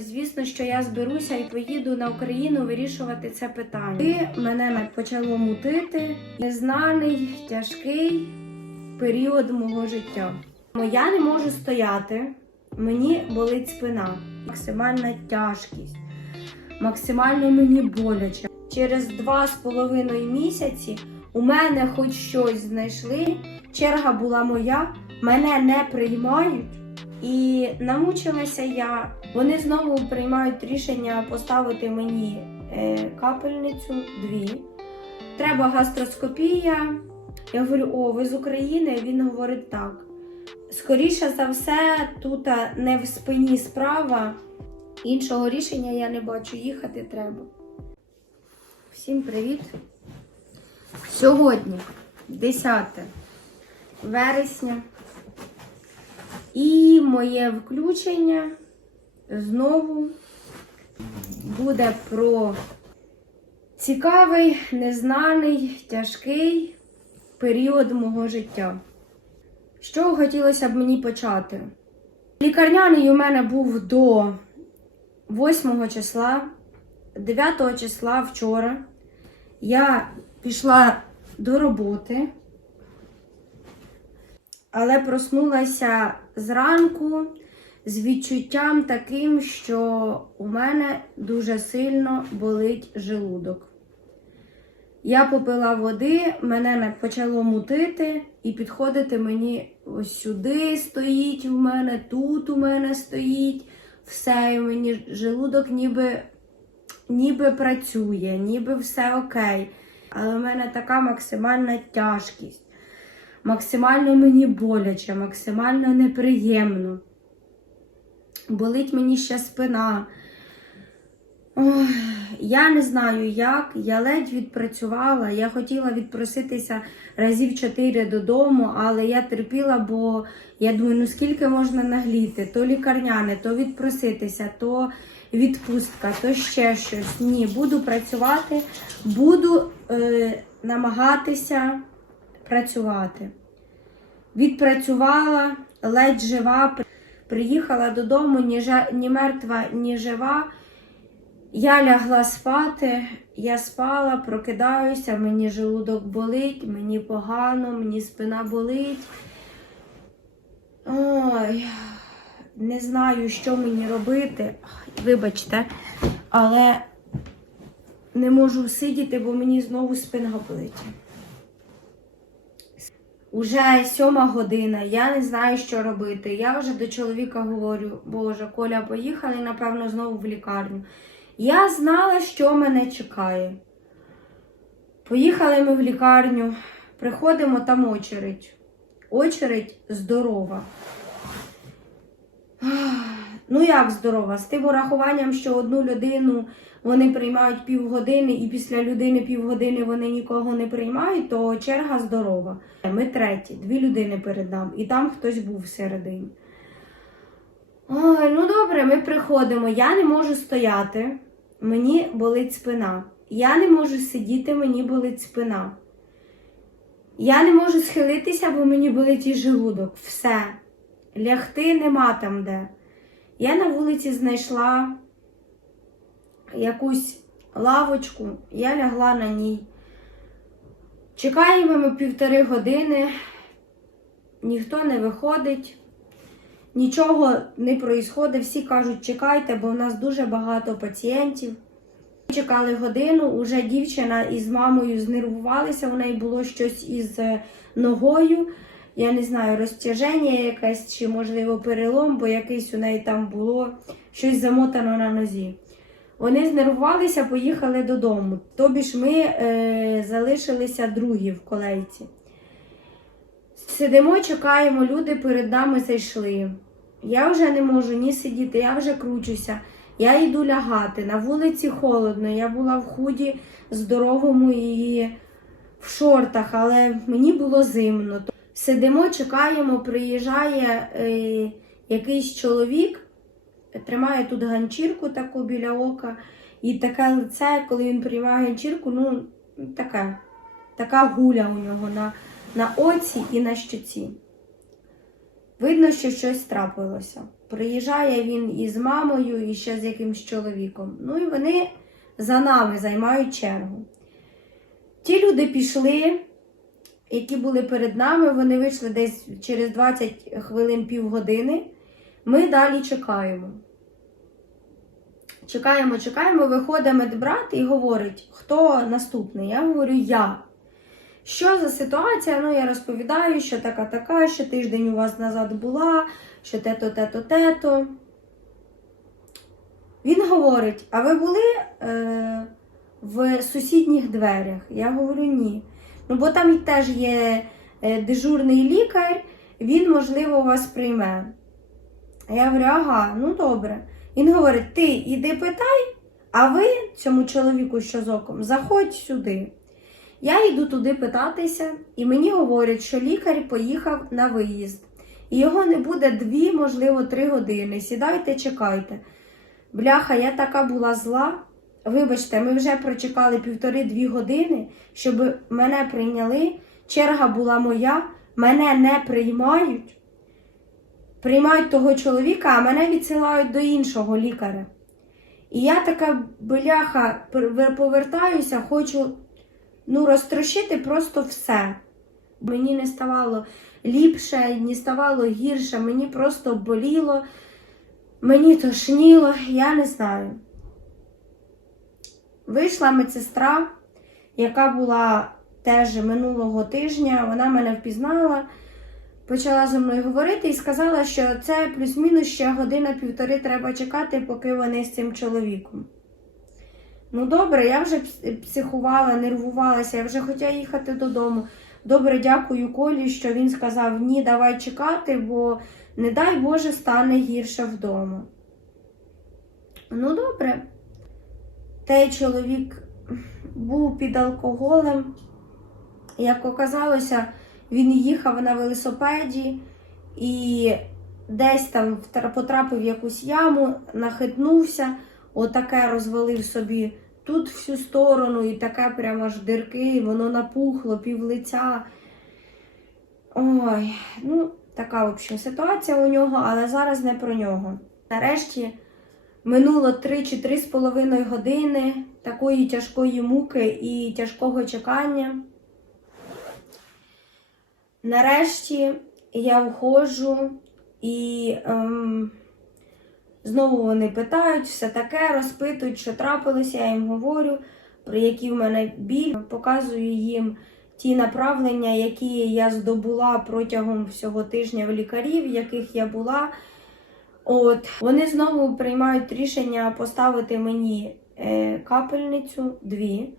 Звісно, що я зберуся і поїду на Україну вирішувати це питання. І мене почало мутити незнаний, тяжкий період мого життя. Я не можу стояти, мені болить спина, максимальна тяжкість, максимально мені боляче. Через два з половиною місяці у мене хоч щось знайшли. Черга була моя, мене не приймають. І намучилася я. Вони знову приймають рішення поставити мені е, капельницю дві. Треба гастроскопія. Я говорю, о, ви з України? Він говорить так. Скоріше за все, тут не в спині справа. Іншого рішення я не бачу, їхати треба. Всім привіт! Сьогодні 10 вересня. І моє включення знову буде про цікавий, незнаний, тяжкий період мого життя. Що хотілося б мені почати? Лікарняний у мене був до 8 числа, 9 числа вчора. Я пішла до роботи але проснулася зранку з відчуттям таким, що у мене дуже сильно болить желудок. Я попила води, мене почало мутити і підходити мені ось сюди стоїть у мене, тут у мене стоїть. Все, і мені желудок ніби, ніби працює, ніби все окей. Але в мене така максимальна тяжкість максимально мені боляче, максимально неприємно. Болить мені ще спина. Ой, я не знаю як, я ледь відпрацювала. Я хотіла відпроситися разів чотири додому, але я терпіла, бо я думаю, ну скільки можна нагліти, то лікарняне, то відпроситися, то відпустка, то ще щось. Ні, буду працювати, буду е, намагатися працювати. Відпрацювала, ледь жива, приїхала додому, ні, жа, ні мертва, ні жива. Я лягла спати, я спала, прокидаюся, мені желудок болить, мені погано, мені спина болить. Ой, не знаю, що мені робити. Вибачте, але не можу сидіти, бо мені знову спина болить. Уже сьома година, я не знаю, що робити. Я вже до чоловіка говорю, Боже, Коля, поїхали, напевно, знову в лікарню. Я знала, що мене чекає. Поїхали ми в лікарню, приходимо там очередь. Очередь здорова. Ну, як здорова? З тим урахуванням, що одну людину вони приймають півгодини, і після людини півгодини вони нікого не приймають, то черга здорова. Ми треті, дві людини перед нами, і там хтось був всередині. Ой, ну добре, ми приходимо. Я не можу стояти, мені болить спина. Я не можу сидіти, мені болить спина. Я не можу схилитися, бо мені болить і желудок. Все. Лягти нема там де. Я на вулиці знайшла якусь лавочку, я лягла на ній. Чекаємо ми півтори години, ніхто не виходить, нічого не проїсходить. Всі кажуть, чекайте, бо в нас дуже багато пацієнтів. Чекали годину, уже дівчина із мамою знервувалися, у неї було щось із е, ногою. Я не знаю, розтяження якесь, чи, можливо, перелом, бо якийсь у неї там було щось замотано на нозі. Вони знервувалися, поїхали додому. Тобі ж ми е, залишилися другі в колейці. Сидимо, чекаємо, люди перед нами зайшли. Я вже не можу ні сидіти, я вже кручуся. Я йду лягати. На вулиці холодно. Я була в худі здоровому і в шортах, але мені було зимно. Сидимо, чекаємо, приїжджає е, якийсь чоловік тримає тут ганчірку таку біля ока. І таке лице, коли він приймає ганчірку, ну, таке, така гуля у нього на на оці і на щоці. Видно, що щось трапилося. Приїжджає він із мамою і ще з якимсь чоловіком. Ну і вони за нами займають чергу. Ті люди пішли, які були перед нами, вони вийшли десь через 20 хвилин півгодини. Ми далі чекаємо. Чекаємо, чекаємо, виходить медбрат і говорить, хто наступний. Я говорю, я. Що за ситуація? Ну, я розповідаю, що така така, що тиждень у вас назад була, що те-то, те-то, те-то. Він говорить: а ви були е, в сусідніх дверях? Я говорю, ні. Ну, бо там теж є е, дежурний лікар, він, можливо, вас прийме. А я говорю, ага, ну добре. Він говорить: ти іди питай, а ви цьому чоловіку, що з оком, заходь сюди. Я йду туди питатися, і мені говорять, що лікар поїхав на виїзд. І його не буде дві, можливо, три години. Сідайте, чекайте. Бляха, я така була зла. Вибачте, ми вже прочекали півтори-дві години, щоб мене прийняли. Черга була моя, мене не приймають. Приймають того чоловіка, а мене відсилають до іншого лікаря. І я така бляха повертаюся, хочу ну, розтрощити просто все. Мені не ставало ліпше, не ставало гірше, мені просто боліло, мені тошніло, я не знаю. Вийшла медсестра, яка була теж минулого тижня, вона мене впізнала, почала зі мною говорити і сказала, що це плюс-мінус ще година-півтори треба чекати, поки вони з цим чоловіком. Ну добре, я вже психувала, нервувалася, я вже хотіла їхати додому. Добре, дякую Колі, що він сказав: ні, давай чекати, бо не дай Боже стане гірше вдома. Ну, добре. Той чоловік був під алкоголем. Як оказалося, він їхав на велосипеді і десь там потрапив в якусь яму, нахитнувся, отаке розвалив собі тут всю сторону, і таке прямо аж дирки, воно напухло, пів лиця. Ой, ну, така в общем, ситуація у нього, але зараз не про нього. Нарешті минуло 3 чи 3 з половиною години такої тяжкої муки і тяжкого чекання. Нарешті я входжу і ем, знову вони питають, все таке, розпитують, що трапилося. Я їм говорю, про які в мене біль, показую їм ті направлення, які я здобула протягом всього тижня в лікарів, в яких я була. От вони знову приймають рішення поставити мені е, капельницю дві.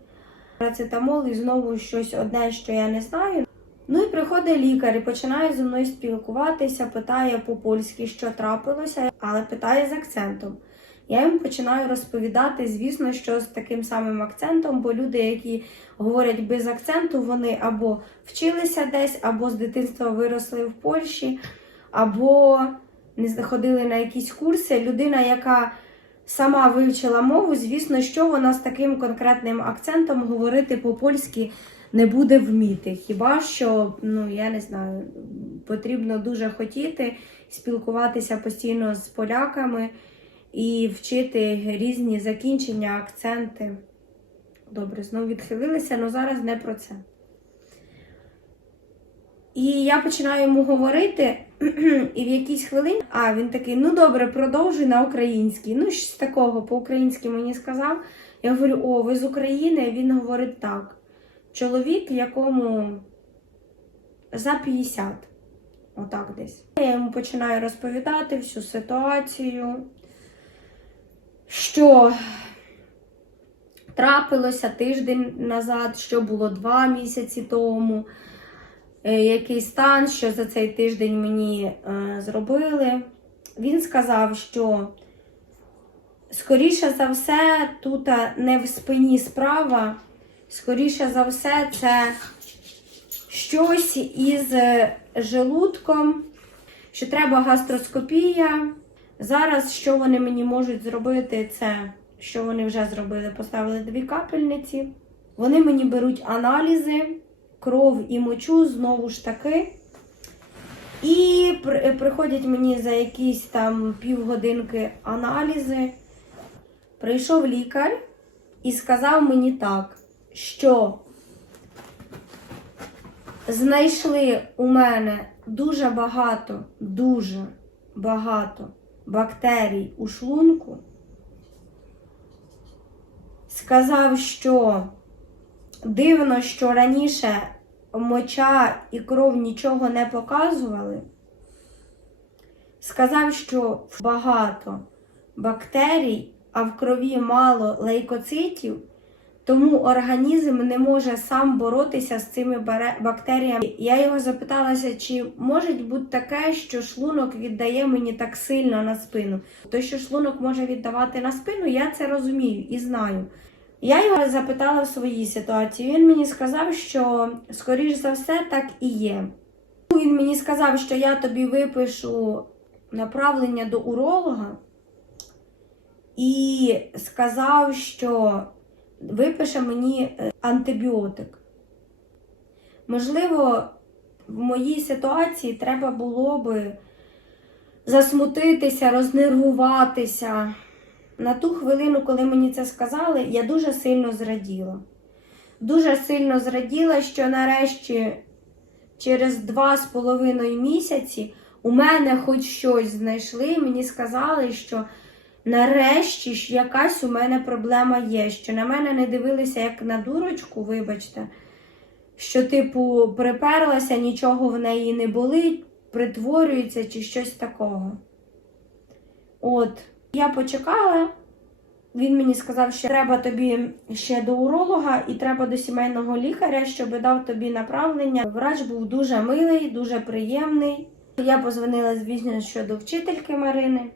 Парацетамол і знову щось одне, що я не знаю. Ну і приходить лікар і починає зі мною спілкуватися, питає по-польськи, що трапилося, але питає з акцентом. Я йому починаю розповідати, звісно, що з таким самим акцентом, бо люди, які говорять без акценту, вони або вчилися десь, або з дитинства виросли в Польщі, або не ходили на якісь курси. Людина, яка сама вивчила мову, звісно, що вона з таким конкретним акцентом говорити по-польськи не буде вміти. Хіба що, ну я не знаю, потрібно дуже хотіти спілкуватися постійно з поляками і вчити різні закінчення, акценти. Добре, знову відхилилися, але зараз не про це. І я починаю йому говорити, і в якійсь хвилині, а він такий: ну добре, продовжуй на українській. Ну, щось такого по-українськи мені сказав. Я говорю: о, ви з України? Він говорить так. Чоловік, якому за 50. Отак десь. Я йому починаю розповідати всю ситуацію, що трапилося тиждень назад, що було два місяці тому, який стан, що за цей тиждень мені е, зробили. Він сказав, що скоріше за все, тут не в спині справа, скоріше за все, це щось із е, желудком, що треба гастроскопія. Зараз, що вони мені можуть зробити, це що вони вже зробили, поставили дві капельниці. Вони мені беруть аналізи, кров і мочу, знову ж таки. І при- приходять мені за якісь там півгодинки аналізи. Прийшов лікар і сказав мені так, що знайшли у мене дуже багато, дуже багато бактерій у шлунку. Сказав, що дивно, що раніше моча і кров нічого не показували. Сказав, що багато бактерій, а в крові мало лейкоцитів, тому організм не може сам боротися з цими бактеріями. Я його запиталася, чи може бути таке, що шлунок віддає мені так сильно на спину. То, що шлунок може віддавати на спину, я це розумію і знаю. Я його запитала в своїй ситуації. Він мені сказав, що скоріш за все так і є. Він мені сказав, що я тобі випишу направлення до уролога і сказав, що випише мені е, антибіотик. Можливо, в моїй ситуації треба було би засмутитися, рознервуватися. На ту хвилину, коли мені це сказали, я дуже сильно зраділа. Дуже сильно зраділа, що нарешті через два з половиною місяці у мене хоч щось знайшли. Мені сказали, що нарешті ж якась у мене проблема є, що на мене не дивилися як на дурочку, вибачте, що, типу, приперлася, нічого в неї не болить, притворюється чи щось такого. От, я почекала. Він мені сказав, що треба тобі ще до уролога і треба до сімейного лікаря, щоб дав тобі направлення. Врач був дуже милий, дуже приємний. Я позвонила, звісно, що до вчительки Марини.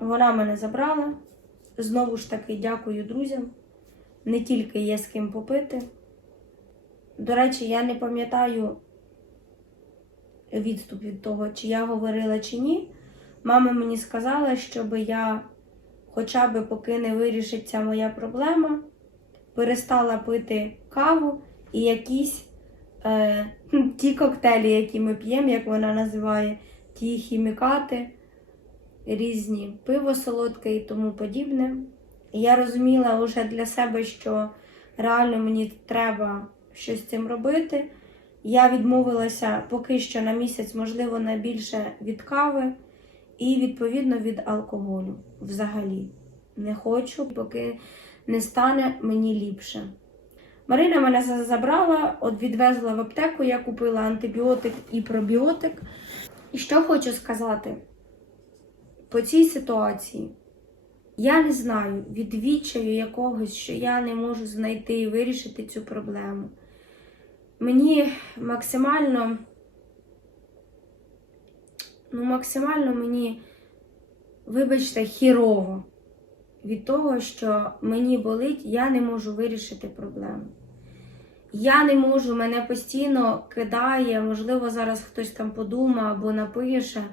Вона мене забрала. Знову ж таки, дякую друзям. Не тільки є з ким попити. До речі, я не пам'ятаю відступ від того, чи я говорила чи ні. Мама мені сказала, щоб я, хоча б поки не вирішиться моя проблема, перестала пити каву і якісь е, ті коктейлі, які ми п'ємо, як вона називає, ті хімікати, різні пиво солодке і тому подібне. І я розуміла вже для себе, що реально мені треба щось з цим робити. Я відмовилася поки що на місяць, можливо, на більше від кави і відповідно від алкоголю. Взагалі не хочу, поки не стане мені ліпше. Марина мене забрала, от відвезла в аптеку, я купила антибіотик і пробіотик. І що хочу сказати по цій ситуації. Я не знаю від відчаю якогось, що я не можу знайти і вирішити цю проблему. Мені максимально, ну, максимально мені, вибачте, хірово від того, що мені болить, я не можу вирішити проблему. Я не можу, мене постійно кидає, можливо, зараз хтось там подумає або напише,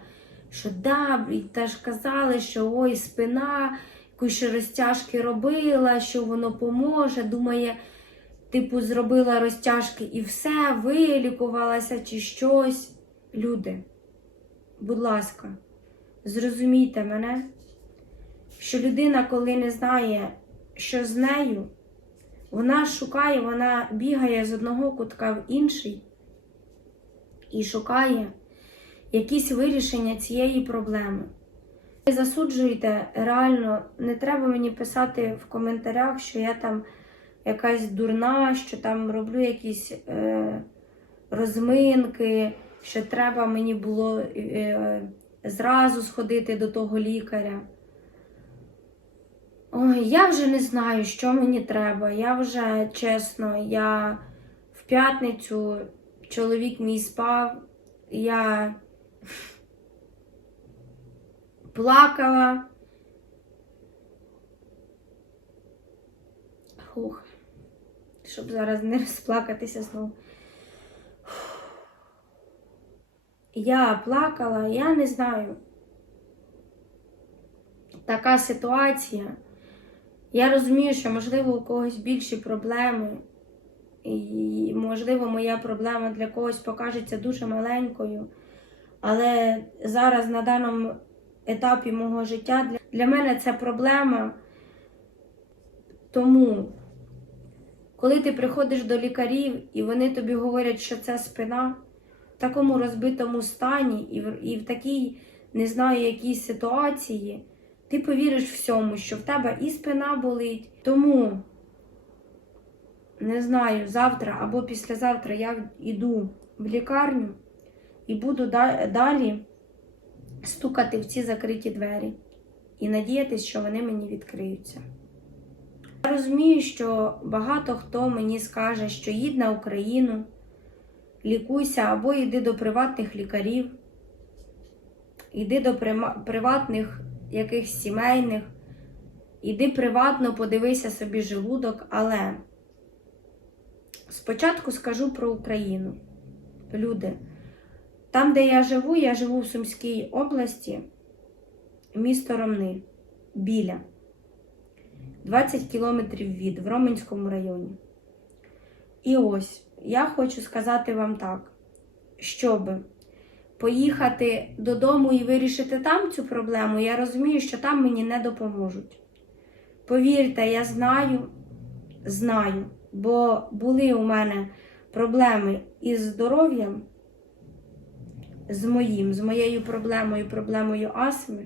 що да, та ж казали, що ой, спина, якусь розтяжки робила, що воно поможе. Думає, типу, зробила розтяжки і все, вилікувалася чи щось. Люди, будь ласка, зрозумійте мене, що людина, коли не знає, що з нею, вона шукає, вона бігає з одного кутка в інший і шукає якісь вирішення цієї проблеми. Не засуджуйте, реально, не треба мені писати в коментарях, що я там якась дурна, що там роблю якісь е, розминки, що треба мені було е, зразу сходити до того лікаря. Ой, я вже не знаю, що мені треба. Я вже чесно, я в п'ятницю чоловік мій спав, я плакала. Хух, щоб зараз не розплакатися знову. Я плакала, я не знаю. Така ситуація. Я розумію, що, можливо, у когось більші проблеми. і, можливо, моя проблема для когось покажеться дуже маленькою. Але зараз на даному етапі мого життя для, мене це проблема. Тому, коли ти приходиш до лікарів і вони тобі говорять, що це спина, такому розбитому стані і в, і в такій, не знаю, якій ситуації, ти повіриш всьому, що в тебе і спина болить. Тому, не знаю, завтра або післязавтра я йду в лікарню і буду да- далі стукати в ці закриті двері і надіятися, що вони мені відкриються. Я розумію, що багато хто мені скаже, що їдь на Україну, лікуйся або йди до приватних лікарів, йди до приватних якихось сімейних, іди приватно, подивися собі желудок, але спочатку скажу про Україну. Люди, там, де я живу, я живу в Сумській області, місто Ромни, біля. 20 кілометрів від в Роменському районі. І ось я хочу сказати вам так, щоб поїхати додому і вирішити там цю проблему, я розумію, що там мені не допоможуть. Повірте, я знаю, знаю, бо були у мене проблеми із здоров'ям, з моїм, з моєю проблемою, проблемою астми.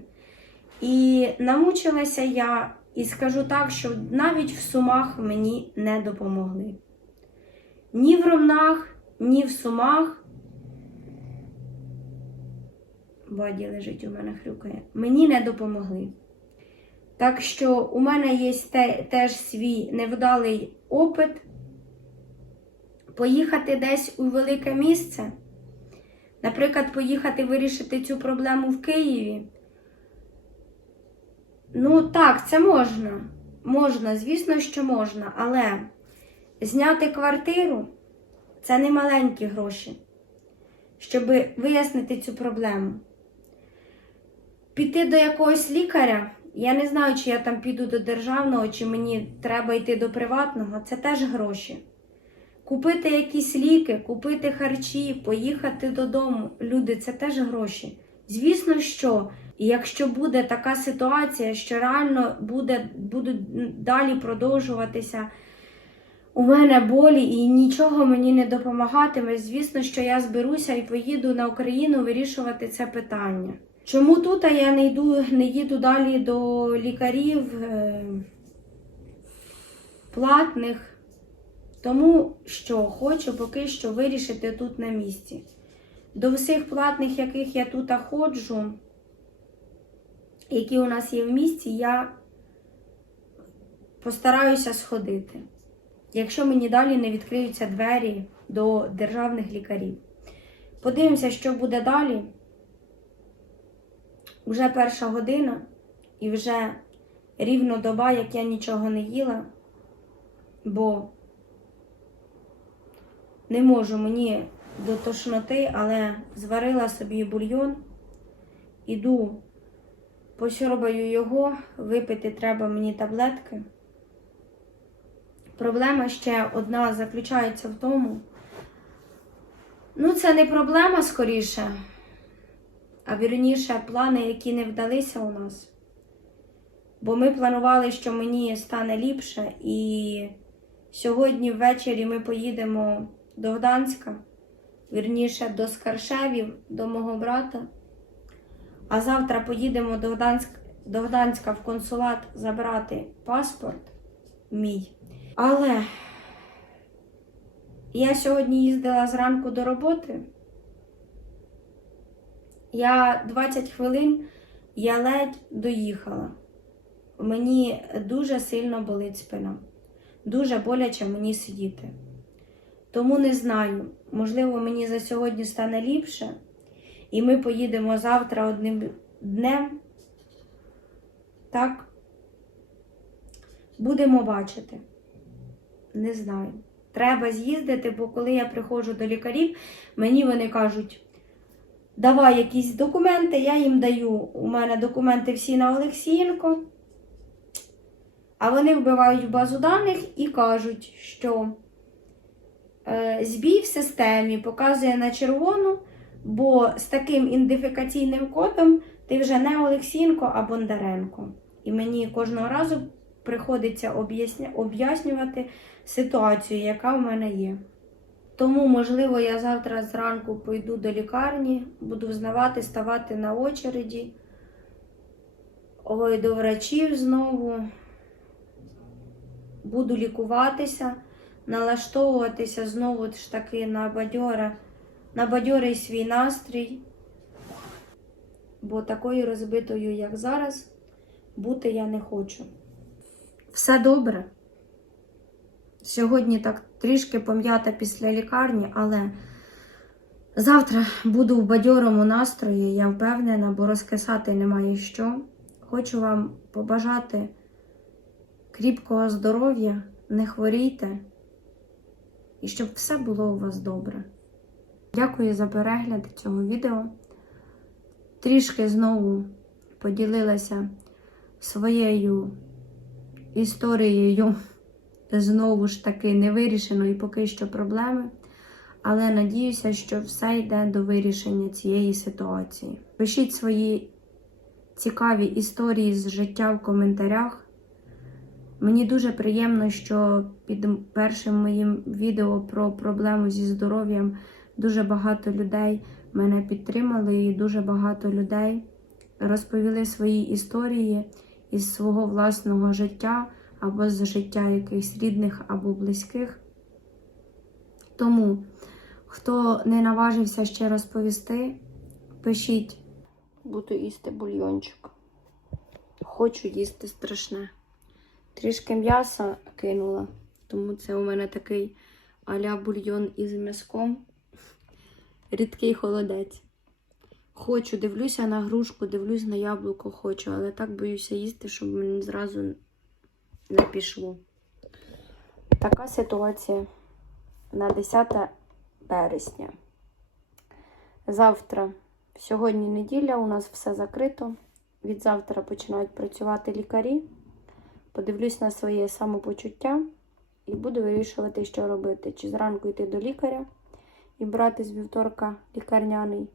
І намучилася я, і скажу так, що навіть в сумах мені не допомогли. Ні в ромнах, ні в сумах. Баді лежить у мене хрюкає. Мені не допомогли. Так що у мене є те, теж свій невдалий опит поїхати десь у велике місце. Наприклад, поїхати вирішити цю проблему в Києві. Ну, так, це можна. Можна, звісно, що можна, але зняти квартиру це не маленькі гроші, щоб вияснити цю проблему. Піти до якогось лікаря, я не знаю, чи я там піду до державного, чи мені треба йти до приватного, це теж гроші. Купити якісь ліки, купити харчі, поїхати додому. Люди, це теж гроші. Звісно, що якщо буде така ситуація, що реально буде, будуть далі продовжуватися у мене болі і нічого мені не допомагатиме, звісно, що я зберуся і поїду на Україну вирішувати це питання. Чому тут я не йду, не їду далі до лікарів е, платних? Тому що хочу поки що вирішити тут на місці. До всіх платних, яких я тут ходжу, які у нас є в місті, я постараюся сходити. Якщо мені далі не відкриються двері до державних лікарів. Подивимося, що буде далі. Вже перша година і вже рівно доба, як я нічого не їла, бо не можу мені до тошноти, але зварила собі бульйон, іду, посьорбаю його, випити треба мені таблетки. Проблема ще одна заключається в тому, ну, це не проблема скоріше, а вірніше плани, які не вдалися у нас. Бо ми планували, що мені стане ліпше, і сьогодні ввечері ми поїдемо до Гданська, вірніше до Скаршевів, до мого брата. А завтра поїдемо до Гданська, до Гданська в консулат забрати паспорт мій. Але я сьогодні їздила зранку до роботи. Я 20 хвилин я ледь доїхала. Мені дуже сильно болить спина. Дуже боляче мені сидіти. Тому не знаю, можливо, мені за сьогодні стане ліпше, і ми поїдемо завтра одним днем. Так, будемо бачити. Не знаю. Треба з'їздити, бо коли я приходжу до лікарів, мені вони кажуть, давай якісь документи, я їм даю. У мене документи всі на Олексієнко. А вони вбивають базу даних і кажуть, що е, збій в системі показує на червону, бо з таким ідентифікаційним кодом ти вже не Олексієнко, а Бондаренко. І мені кожного разу приходиться об'яснювати ситуацію, яка в мене є. Тому, можливо, я завтра зранку пойду до лікарні, буду взнавати, ставати на очереді. Ой, до врачів знову. Буду лікуватися, налаштовуватися знову ж таки на бадьора, на бадьорий свій настрій. Бо такою розбитою, як зараз, бути я не хочу. Все добре. Сьогодні так трішки пом'ята після лікарні, але завтра буду в бадьорому настрої, я впевнена, бо розкисати немає що. Хочу вам побажати кріпкого здоров'я, не хворійте і щоб все було у вас добре. Дякую за перегляд цього відео. Трішки знову поділилася своєю історією знову ж таки невирішеної поки що проблеми, але надіюся, що все йде до вирішення цієї ситуації. Пишіть свої цікаві історії з життя в коментарях. Мені дуже приємно, що під першим моїм відео про проблему зі здоров'ям дуже багато людей мене підтримали, і дуже багато людей розповіли свої історії із свого власного життя або з життя якихось рідних або близьких. Тому, хто не наважився ще розповісти, пишіть. Буду їсти бульйончик. Хочу їсти страшне. Трішки м'яса кинула, тому це у мене такий аля бульйон із м'язком. Рідкий холодець. Хочу, дивлюся на грушку, дивлюсь на яблуко, хочу, але так боюся їсти, щоб мені зразу не пішло. Така ситуація на 10 березня. Завтра, сьогодні неділя, у нас все закрито. Від завтра починають працювати лікарі. Подивлюсь на своє самопочуття і буду вирішувати, що робити. Чи зранку йти до лікаря і брати з вівторка лікарняний,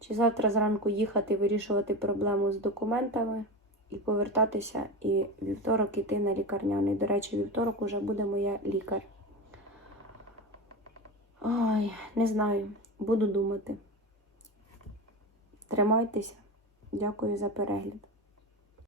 чи завтра зранку їхати вирішувати проблему з документами і повертатися, і вівторок іти на лікарняний. До речі, вівторок уже буде моя лікар. Ой, не знаю, буду думати. Тримайтеся. Дякую за перегляд.